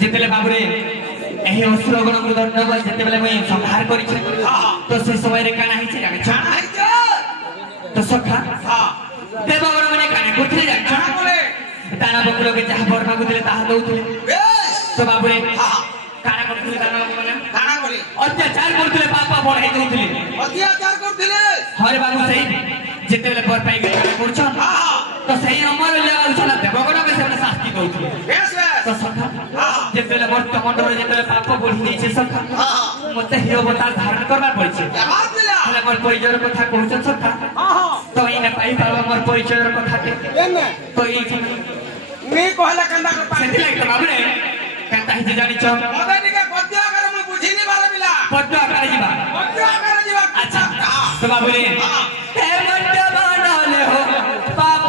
जितले बाबुरे एही असुरगण को दंडव जेतेबेले मैं संहार करि तो से समय रे काना हिचे जाने जाना हिचे तो सखा हां देवगण माने काने कोथले जाने जाना बोले ताना बकुल के जहा बर मागुतले ताहा दउतले तो बाबुरे हां काना करथले ताना माने काना बोले अत्याचार करथले पापा बढाई दउतले अत्याचार करथले हरे बाबू सही जेतेबेले बर पाई के काना करछन हां तो सही अमर ले आउछन देवगण के से शास्ति दउतले बेस तो सखा जेतेले वर्त मंडल जेतेले पाप बोली दी छे सखा मते ही अवतार धारण करबा पड़छे हले मोर परिचय कथा कहछ सखा तो इने पाई पावा मोर परिचय कथा के केने तो ई नी कहला कंदा कर पाई सेति लाग बाबरे कंता ही जानि छ मते निके पद्य आकर म बुझिनी बाला बिला पद्य आकर जीवा अच्छा तो बाबरे हे मत बनले हो पाप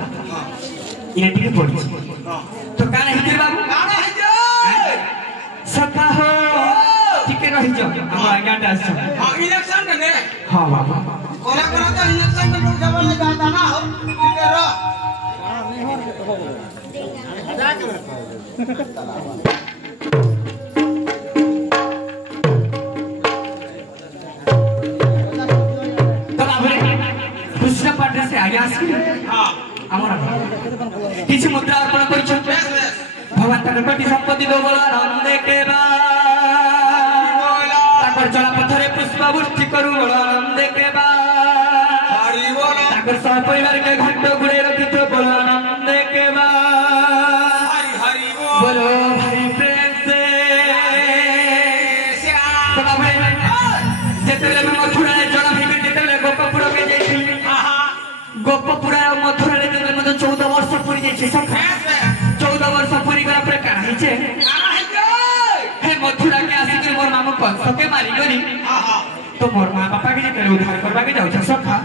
इने टिके पड़ी तो काना हिते बाबू काना हिते सखा हो टिके रहि जो हम आज्ञा दास हां इलेक्शन ने हां बाबू कोला कोला तो इलेक्शन में लोग जब ले जाता ना हो टिके रह तो बाबू कृष्ण पाठ से आगे आसी हां हमरा किछ मुद्रा अर्पण करिछ भगवान तकर कोटि संपत्ति दो बोला नंदे के बा तकर चला पथरे पुष्प वृष्टि करू बोला नंदे के बा हरि बोला तकर सब परिवार के घंट गुड़े रखित बोला नंदे के बा हरि हरि बोलो भाई प्रेम से श्याम जेतेले में मथुरा जड़ा भई जेतेले गोपपुर के जाई गोपपुर मथुरा रे 14 वर्ष पूरी जाई सखा 14 वर्ष पूरी गला पर काना हिचे हे मथुरा के आसी के मोर मामू कंस के मारी गनी तो मोर मां बापा के जे उद्धार करबा के जाउ सखा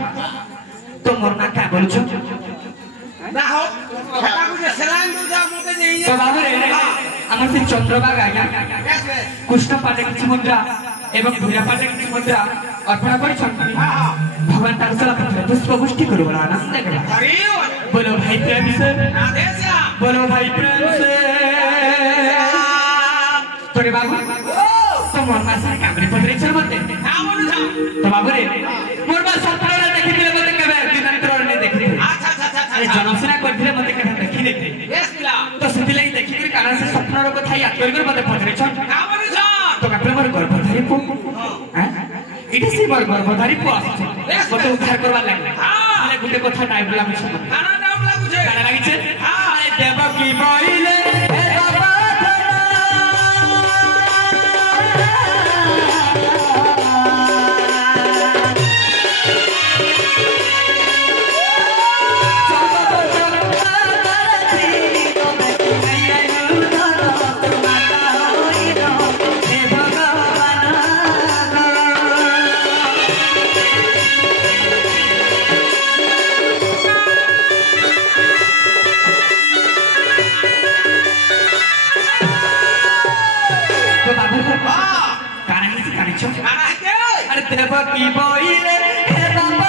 तो मोर ना का बोलछ ना हो हेला को जे सलाम दो जा मते नहीं तो बाबू रे हमर से चंद्रबाग आज्ञा कृष्ण पाटे किछ मुद्रा एवं भूरा पाटे किछ मुद्रा अर्पण करि छथि भगवान तारसला पुष्प पुष्टि करू बोला आनंद करा बोलो भाई प्रेम से बोलो भाई प्रेम से तोरे बाबू तो मोर मासा कामरी पत्रे चल मते तो बाबू रे मोर बा सपना रे देखि दिले मते केबे दिनंतर ने देखि अच्छा अरे जनसेना करथिले मते केबे देखि देखि तो सेति लागि देखि कारण से सपना रो कथा କଥା याद कर मते पथरे छन का बोली छन तो का मोर गर्भधारी पु हां इटा से मोर गर्भधारी पु आछ मते उद्धार करबा लागे हां गुटे କଥା टाइप लागु छ खाना डाउट लागु छे काना लागि छे हां अरे देवकी बोइले हे बाबा देवकी बोइले हे बाबा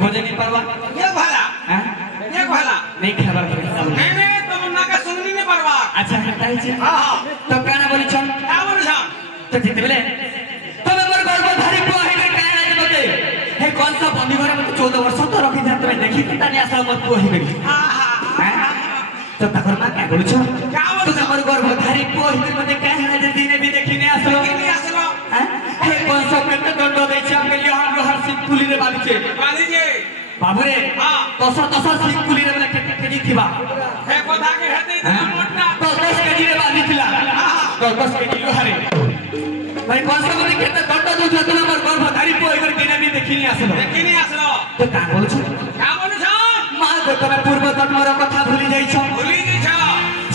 भोजन नहीं पावा ये भला हां ये भला नहीं खावा नहीं तुम ना का सुननी नहीं पारवा अच्छा बताई छे हां हां तो काना बोली छन का बोली छन तो जितबेले तबे मोर गर्भधारी पुआ हे के काना जे बते हे कौन सा बंदी घर में 14 वर्ष तो रखी जा तबे देखि किता नहीं आसा मत पुआ हे गई हां हां तो तकर मा का बोली छन का बोली तो मोर गर्भधारी पुआ हे मते काना जे दिने भी देखि नहीं आसलो नहीं आसलो हे कौन सा केते दंड दे छै हमके लोहार सिंह पुली रे बाली छे बाबू रे हां तसा सिंह पुली रे वाला केजी थिबा हे कोथा के हेते मोटना 10 केजी रे बाली थिला हां 10 केजी लोहारे भाई कौन सा बोली केते दंड दो जो तुम हमर गर्भधारी पोई कर केने भी देखि नहीं आसलो तो का बोल छ मां को तमे पूर्व जन्मर कथा भूली जाई छ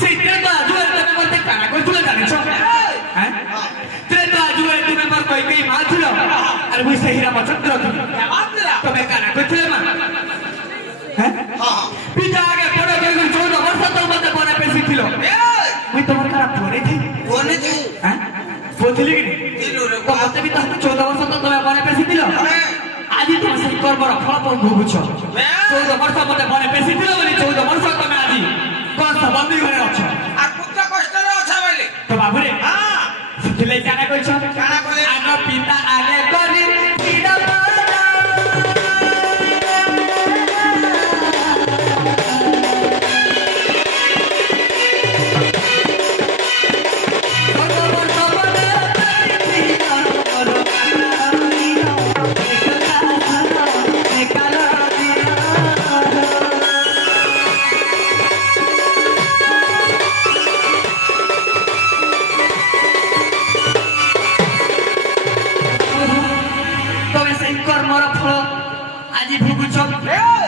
सेते तो आजुए तमे मते काना कोइ तुले जाने छ हैं तेरे तो आजुए तुमे मर कोई कई मां थिलो अरे मुई सहीरा मचंद्र थी क्या बात दिला तमे काना कोइ तुले मां हैं हां पिता आगे पड़ो के 14 वर्ष तो मते बने पेसी थिलो मुई तमर काना बोने थी हैं बोथली कि नहीं तो मते भी तो 14 वर्ष तो तमे बने पेसी थिलो आदि तुम सही कर्मर फल पर भोगुछ 14 वर्ष मते बने पेसी थिलो बोली 14 वर्ष तमे आदि कोन सा बंदी घरे अछ आ पुत्र कष्ट रे अछ बोली तो बाबू रे हां सिखले काना कोइ छ काना कोइ आनो पिता आगे करी पीड़ा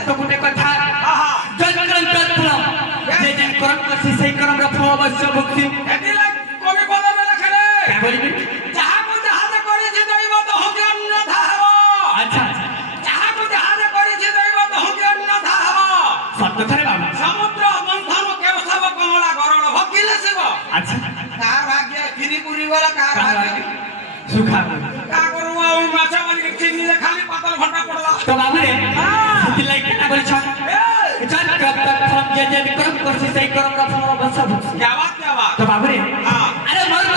तो गुटे कथा जन करम जे जे करम करसी सही करम रा फल अवश्य भुक्ति एति लाग कवि बदल लखले का बोली जहां को जहां से करी जे दैव तो होके अन्यथा हबो अच्छा जहां को जहां से करी जे दैव तो होके अन्यथा हबो सत्य थरे बाबू समुद्र मंथन के सब कमला गरण भकिले शिव अच्छा कार भाग्य गिरिपुरी वाला कार भाग्य सुखा का करू आ माछा मारी चिन्नी ले खाली पातल घंटा पड़ला तो बाबू रे सिति लाइक ना बोली छ जन कब तक हम जे जे करम करसी सही करम रा फल अवश्य भुक्ति क्या बात तो बाबू रे हां अरे मोर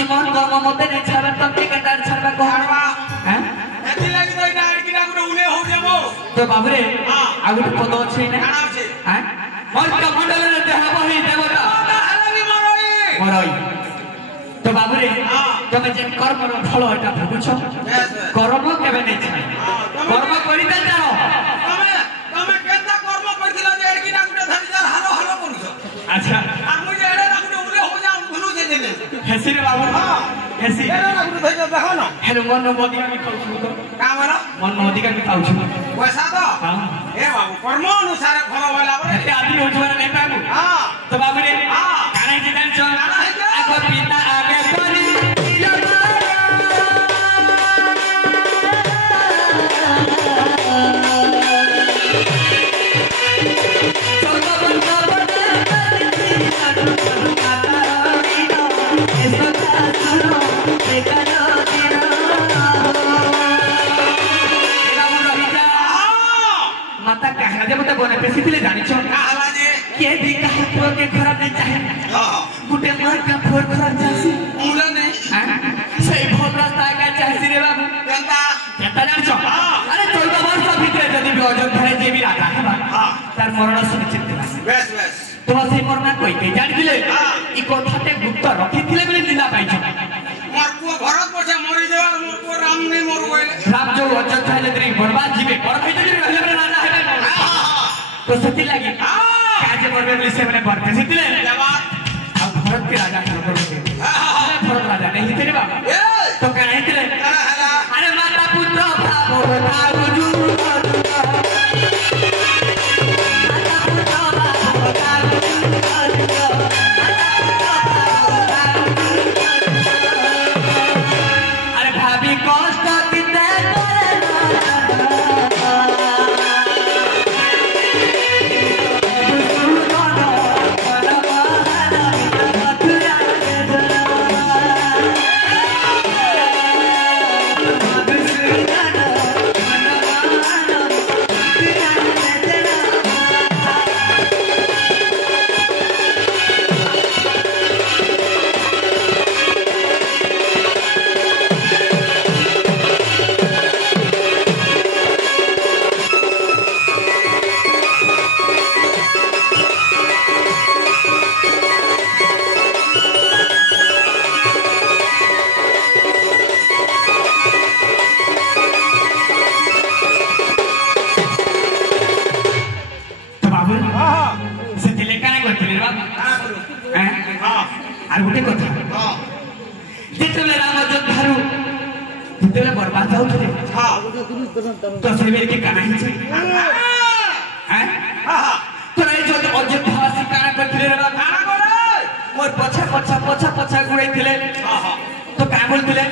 যদি মন কর্ম মতে নেই ছাড়বে তবে কেটার ছাড়বা কো ছাড়বা হ্যাঁ এতি লাগি তো এটা আড়কিটা গুলো উলে হউ যাব তো বাবুরে আগুট পদ আছে না কানা আছে হ্যাঁ মর্ক মণ্ডলের দেহ বহি দেবতা হালানি মরই মরই তো বাবুরে তুমি যে কর্মর ফল এটা ভুগুছ কর্ম কেবে নেই ছাড় কর্ম করিতে জানো তুমি তুমি কেনটা কর্ম করছিল যে আড়কিটা গুলো ধরি যার হালো হালো করছ আচ্ছা আর মুই যে এড়ে গুলো উলে হউ যাও ভুলু যে দিলে হেসি রে বাবু হেসি এড়ে গুলো ধরি দেখো না হেলো মন মোদি আমি খাউছু তো কা বলো মন মোদি আমি খাউছু পয়সা তো হ্যাঁ এ বাবু কর্ম অনুসারে ফল হইলা বলে এতে আদি হউছ মানে নেতা বাবু হ্যাঁ তো বাবুরে কানাই যে জানছ আগো পিতা আগে করি माता कहना जब तक बोले पैसे दिले जानी चो काहला जे के भी कहा तो के खराब नहीं चाहे हां गुटे मार का फोर खराब जासी मुला ने सही भोल रास्ता का चाहे रे बाबू केनता केनता जानी चो अरे 14 वर्ष ভিতরে যদি भी অযোধ্যা রে যে भी রাজা है हां তার মরণ সুনিশ্চিত বেশ বেশ তোমার সেই মরনা কই কে জানি দিলে ই কথাতে গুপ্ত রখিছিলে বলে দিলা পাইছো মোর পুଅ ভরত পছে মরি যাওয়া মোর পুଅ রাম নেই মর গইলে রাম जो অযোধ্যা রে দ্রি বরবাদ জিবে বড় ভাই যদি রহিলে বলে রাজা হেবে তো সত্যি লাগি কাজে বলবে বলে সে মানে বরতে সত্যিলে জবাব अब भरत के राजा है भरत राजा नहीं हिते बाबा तो कहना हिते अरे माता पुत्र भाव बताओ जू अरे भाभी कष्ट कितने আর গোটে কথা যেতবে রাম অযোধ্যারু যেতবে বরবাদ যাଉଥିଲେ তো সেবের কি কানা হিছে তো এই যে অযোধ্যাবাসী কানা করଥିଲେ রে বাবা কানা করে মোর পছা পছা পছা পছা গুড়াইଥିଲେ তো কাঁ বলଥିଲେ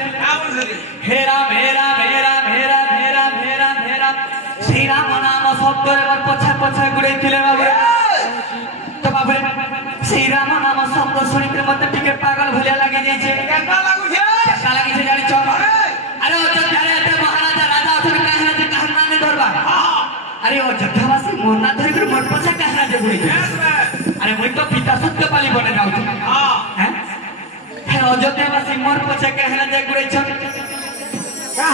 হে রাম হে রাম হে রাম হে রাম হে রাম হে রাম হে রাম শ্রী রাম নাম শব্দরে মোর পছা পছা গুড়াইଥିଲେ বাবা তো বাবা श्री राम नाम शब्द सुनी के मत टिके पागल भलिया लागे जाइछे केता लागिछे जानि छ अरे अयोध्या रे एते महाराजा राजा अथर कहना जे कहना ने धरबा अरे अयोध्यावासी मोरना धरि कर मोर पछा कहना जे गुई अरे मोय तो पिता सत्य पाली बने जाउ हैं हे अयोध्यावासी मोर पछा कहना जे गुई छ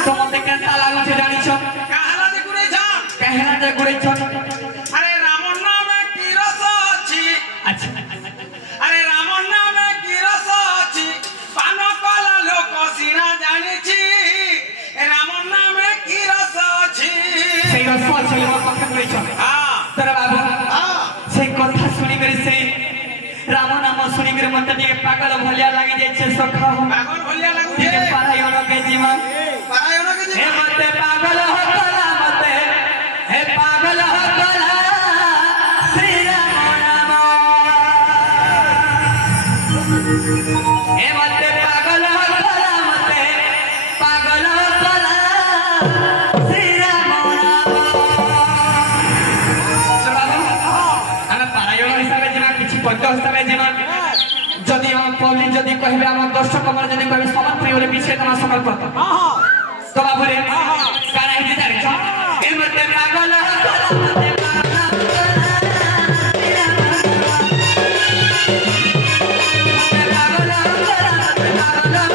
तो मते केता लागिछे जानि छ कहना जे गुई छ अरे राम नाम की रस अछि अच्छा अरे राम नाम की रस अछि पान कला लोक सिना जानिछि राम नाम की रस अछि সেই রস আছে আমার কথা কইছ তোর বাবু সেই কথা শুনি করে সেই রাম নাম শুনি করে মতে টিকে পাগল ভলিয়া লাগি যাইছে সখা পাগল ভলিয়া লাগু টিকে পারায়ণ কে জীবন হে মতে পাগল হতলা মতে হে পাগল হতলা শ্রী রাম নাম হে মতে পাগল হতলা মতে পাগল হতলা শ্রী রাম নাম আমি পারায়ণ হিসাবে জীবন কিছু পদ্য হিসাবে জীবন যদি আমার পল্লী যদি কহিবে আমার দর্শক আমার যদি কহিবে সবার প্রিয়রে পিছিয়ে তোমার সকল কথা তো বাবুরে কারা হিতে জানিছ এর মধ্যে পাগল পাগল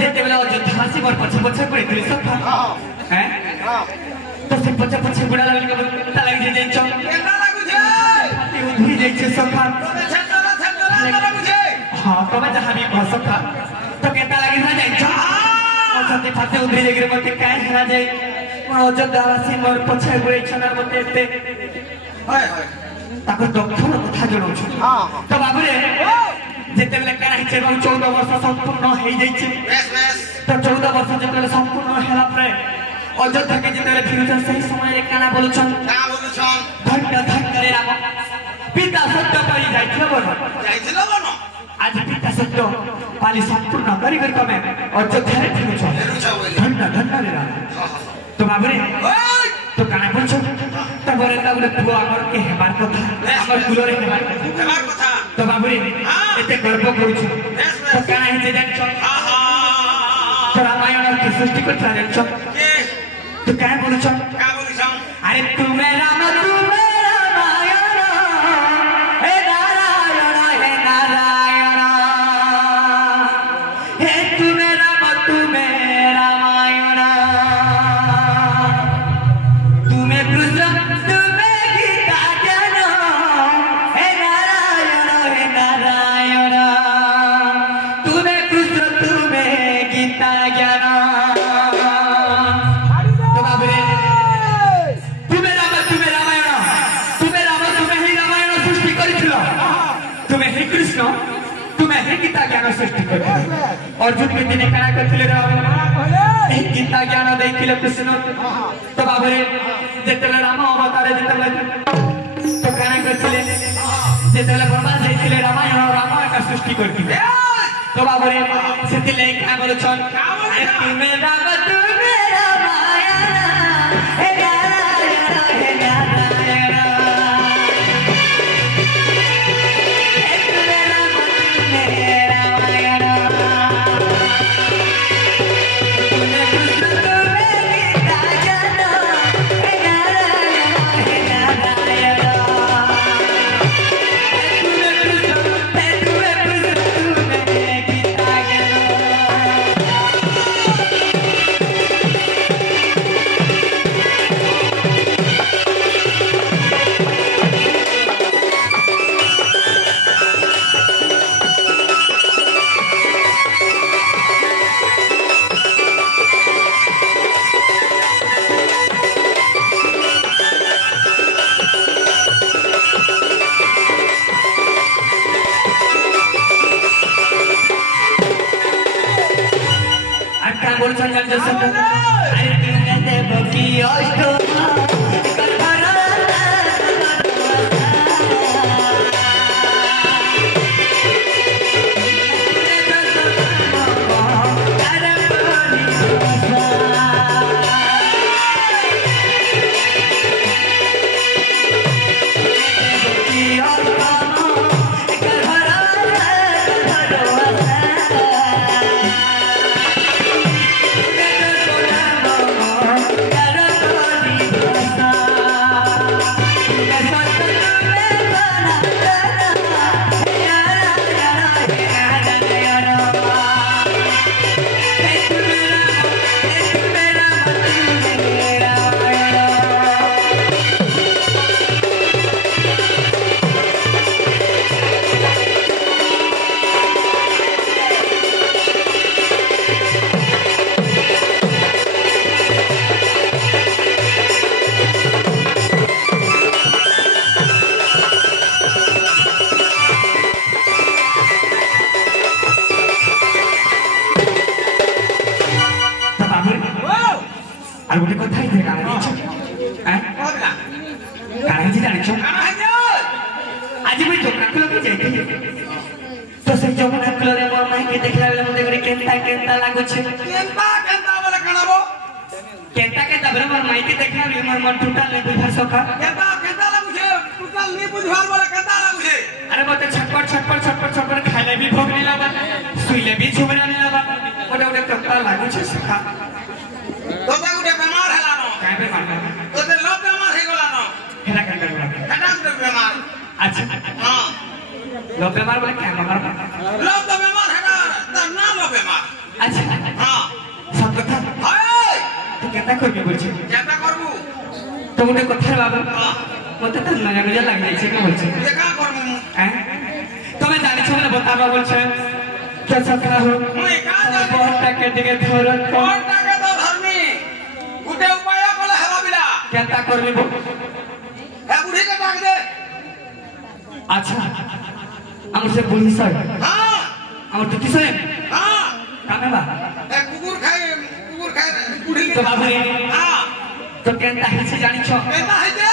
जेते बेला अयोध्या से मोर पछे पछे पड़ी थी सखा हैं तो से पछे पछे बुड़ा लगे के ता लगे जे चौ केना लागु छे ती उधरी जाई छे सखा छतला लागु छे हां तबे जहां भी कह सखा तो केता लगे ना जाई छौ ओछते फाते उधरी जाई के मते काय हरा जाई मोर अयोध्या से मोर पछे बुड़े छना मते ते हाय हाय ताको दक्षण कथा जणौ छ तो बाबू रे जेते बेला काहे छे 14 वर्ष संपूर्ण हे जाई छे बेस तो 14 वर्ष जेते संपूर्ण हेला परे अयोध्या के जेते फिरुछन सही समय रे काना बोलुछन का बोलुछन घंटा रे राम पिता सत्य करी जाइछे बोलो जाइछलो बनो आज पिता सत्य पाली संपूर्ण करी करी कमे अयोध्या रे फिरुछन घंटा रे राम तो बाबू रे तो काना बोलछन तो बरे ताबले पुआ हमर के हेबार कथा हमर कुलो रे हेबार कथा तो बाबू रे एते गर्व करूछ तो काना हे जानिछ तो रामायण के सृष्टि करता जानिछ के तो काय बोलुछ का बोलुछन अरे तुमे राम रामायण हे नारायण हे तुमे रामायण तुमे कृष्ण तुमे गीता ज्ञान हे नारायण तुमे कृष्ण तुमे गीता ज्ञान तो बाबू रे तुमे राम तुमे ही रामायण सृष्टि करिथिलो तुमे ही कृष्ण तुमे ही गीता ज्ञान सृष्टि करिथिलो अर्जुन के दिने काना करथिले रे ए गीता ज्ञान दैथिले कृष्ण तो बाबू रे जेतेले राम अवतार जेतेले तो काना करथिले जेतेले ब्रह्मा दैथिले रामायण का सृष्टि करथिले तो बाबू रे सेतिले का बोलछन अरे तुमे राम रामायण हे नारायण बोलछन जान जसन अरे तुमने देव की अष्ट आज भी जमुना कूल के जाइए तो से जमुना कूल रे मोर माई के देखला बेले मते करे केंता लागो छे केंता वाला कणाबो केंता के तबरे मोर माई के देखला बेले मोर मन टूटा ले बुझा सका केंता लागो छे टूटा नी बुझवार वाला केंता लागो छे अरे मते छटपट खाले भी भोग नहीं लाबा सुइले भी झुमरा नहीं लाबा ओडे केंता लागो छे सका तो ते गुटे बीमार हला न काय बीमार तो ते लो बीमार हे गला न हेला केंता बीमार अच्छा हां लो बीमार बोले क्या बीमार लो तो बीमार है ना तो ना लो बीमार अच्छा কেনতা করবি বলছে কেনতা করবু তো গোটে কথা বাবু মতে তো নজা নজা লাগি যাইছে কে বলছে দেখা করবু হ্যাঁ তুমি জানিছ বলে বতাবা বলছে কে সখা হো মুই কা জানি বড়টাকে দিকে ধরত কোনটাকে তো ধর্মী গুটে উপায় কলে হেলা বিলা কেনতা করবি বল এ বুড়িকে ডাক দে আচ্ছা আমার সে বুড়ি সাহেব হ্যাঁ আমার দুটি সাহেব হ্যাঁ কামেবা এ কুকুর খায় বুড়ি তো বাবু হ্যাঁ তো কেনতা হিছে জানিছ কেনতা হইছে